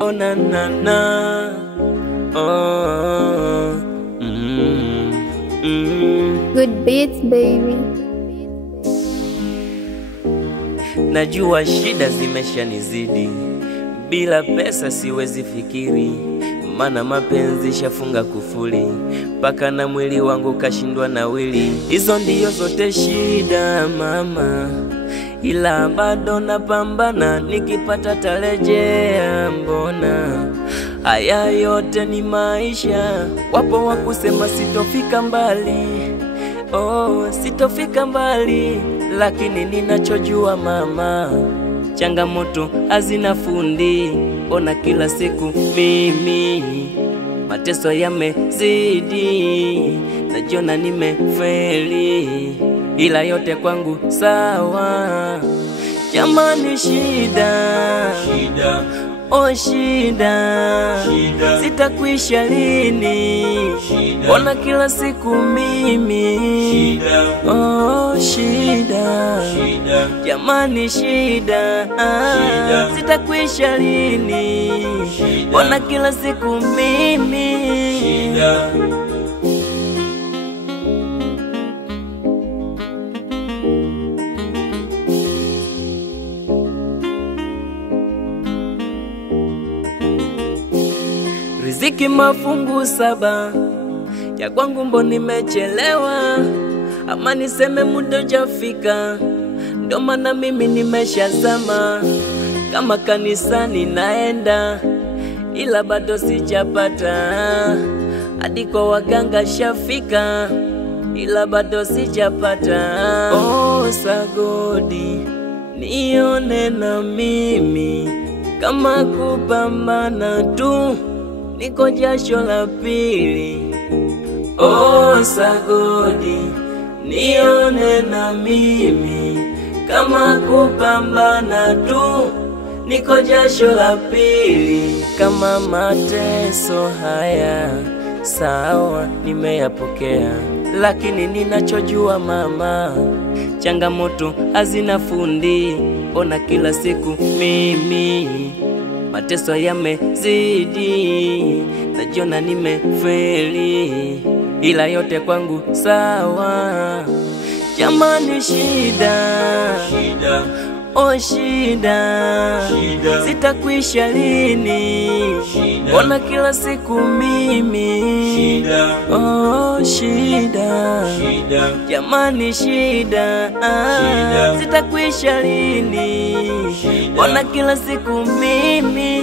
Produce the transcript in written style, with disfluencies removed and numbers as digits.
Oh na na na. Good beats, baby. Najua shida zimeshanizidi, bila pesa siwezi fikiri, mana mapenzi shafunga kufuli, paka na mwili wangu kashindwa na wili. Hizo ndiyo zote shida mama, ila bado napambana, nikipata tarejea. Mbona haya yote ni maisha, wapo wakusema sitofika mbali, sitofika mbali, lakini ninachojua mama, changamoto hazina fundi. Ona kila siku mimi mateso yamezidi, najiona nimefeli, ila yote kwangu sawa. Jamani shida, shida, sitakwisha lini? Ona kila siku mimi shida, jamani shida, sitakwisha lini? Ona kila siku mimi riziki mafungu 7 ya kwangu, mbo nimechelewa, ama niseme muda hujafika, ndo maana mimi nimeshazama. Kama kanisani naenda, ila bado sijapata, hadi kwa waganga shafika, ila bado sijapata. Sagodi nione na mimi, kama kupambana tu, niko jasho la pili. Sagodi nione na mimi, kama kupambana tu, niko jasho la pili. Kama mateso haya sawa, nimeyapokea, lakini ninachojua mama, changamoto hazina fundi. Ona kila siku mimi mateso yamezidi, najiona nimefeli, ila yote kwangu sawa. Jamani shida, shida, sitakwisha lini? Ona kila siku mimi shida, jamani shida, sitakwisha lini? Ona kila siku mimi